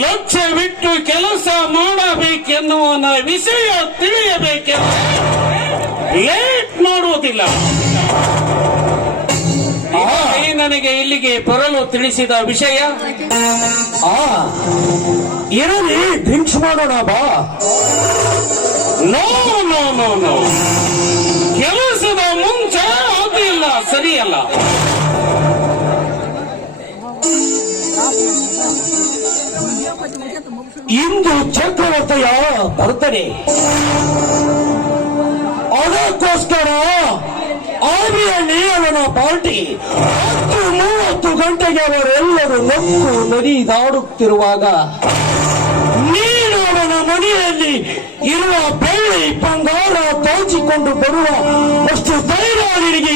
ಲಕ್ಷ್ಯ ಬಿಟ್ಟು ಕೆಲಸ ಮಾಡಬೇಕೆನ್ನುವ ವಿಷಯ ತಿಳಿಯಬೇಕೆಂದು ಲೇಟ್ ಮಾಡುವುದಿಲ್ಲ. ನನಗೆ ಇಲ್ಲಿಗೆ ಬರಲು ತಿಳಿಸಿದ ವಿಷಯ? ಆ ಇರಲಿ, ಡ್ರಿಂಕ್ಸ್ ಮಾಡೋಣ ಬಾ. No no no no. ಕೆಲಸದ ಮುಂಚೆ ಅದಿಲ್ಲ ಸರಿಯಲ್ಲ. ಇಂದು ಚಕ್ರವರ್ತಿಯ ಬರ್ತಡೆ ಅದಕ್ಕೋಸ್ಕರ ಆಮಿಯಲ್ಲಿ ಅವನ ಪಾರ್ಟಿ ಹತ್ತು ಮೂವತ್ತು ಗಂಟೆಗೆ ಅವರೆಲ್ಲರೂ ನಮ್ಮ ನರಿದಾಡುತ್ತಿರುವಾಗ ನೀನು ಅವನ ಮನೆಯಲ್ಲಿ ಇರುವ ಬೆಳ್ಳಿ ಬಂಗಾರ ತೋಚಿಕೊಂಡು ಬರುವ ಅಷ್ಟು ಧೈರ್ಯ ನಿನಗೆ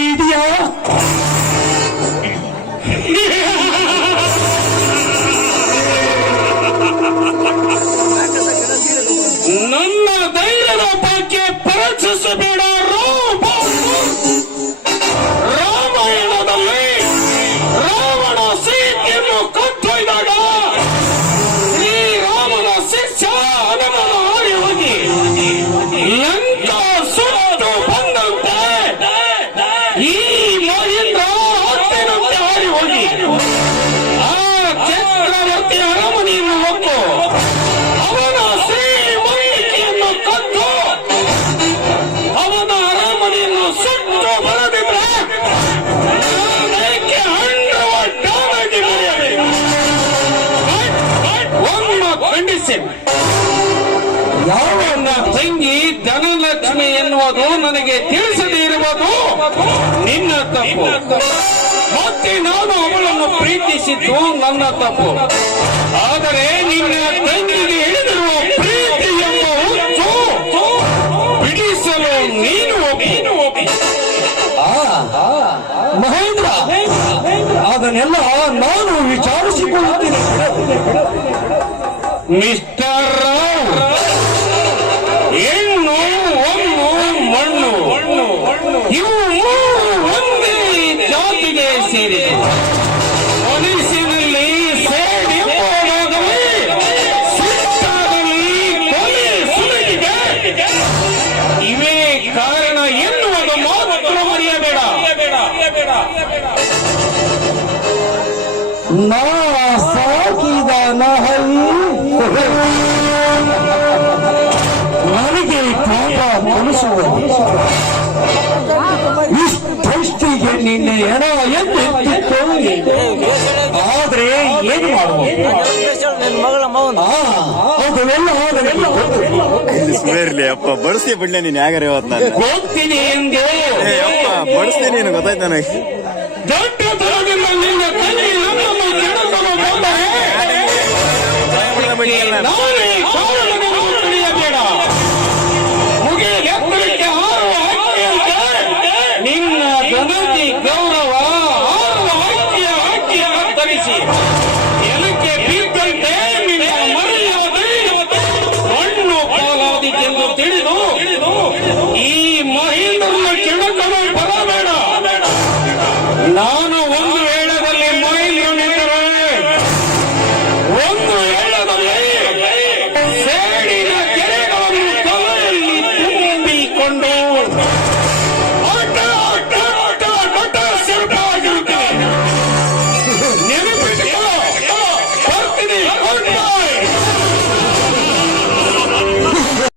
ಹೋಗಿ. ಆ ಚಕ್ರವರ್ತಿ ಅರಮನೆಯನ್ನು ಒಪ್ಪು ಅವನ ಶ್ರೀಮಂತಿಕೆಯನ್ನು ಕದ್ದು ಅವನ ಅರಮನೆಯನ್ನು ಸುಟ್ಟು ಬರದಿದ್ರೆ ಕಂಡೀಷನ್ ಯಾವ ತಂಗಿ ಧನಲಕ್ಷ್ಮಿ ಎನ್ನುವುದು ನನಗೆ ತಿಳಿಸದೇ ಇರುವುದು? ನಿನ್ನ ತಪ್ಪು. ಮತ್ತೆ ನಾನು ಅವಳನ್ನು ಪ್ರೀತಿಸಿದ್ದು ನನ್ನ ತಪ್ಪು. ಆದರೆ ನಿನ್ನ ತಂಗಿಗೆ ಹೇಳಿದಿರುವ ಪ್ರೀತಿ ಎಂಬ ಬಿಡಿಸಲು ನೀನು ಮಹೇಂದ್ರ, ಅದನ್ನೆಲ್ಲ ನಾನು ವಿಚಾರಿಸಿಕೊಳ್ಳುತ್ತೇನೆ. ಮಿಸ್ಟರ್ ಮರೆಯಬೇಡ. ನಾ ಸಾಕಿದ ನಹೈ ನನಗೆ ಪಾಪ ಮನಸ್ಸುವುದು ನಿನ್ನ ನಿನ್ನೆ ಎಂದು ಎನ್ನೆತ್ತಿಕೊಳ್ಳಿ ಆದ್ರೆ ಏನು ಮಾಡುವ ಮಗಳ ಮೌನ. ಸುಮೇರ್ಲಿ ಅಪ್ಪ ಬಡಿಸಿ ಬಿಡ್ಲೆ ನೀನ್ ಯಾಗಾರ ಇವತ್ತು ನಾನು. ಹೋಗ್ತೀನಿ ಎಂದು ಏ ಅಪ್ಪ ಬಡಿಸ್ತೀನಿ ನೀನು ಗೊತ್ತಾಯ್ತು ನನಗೆ. ನಾನೇ No.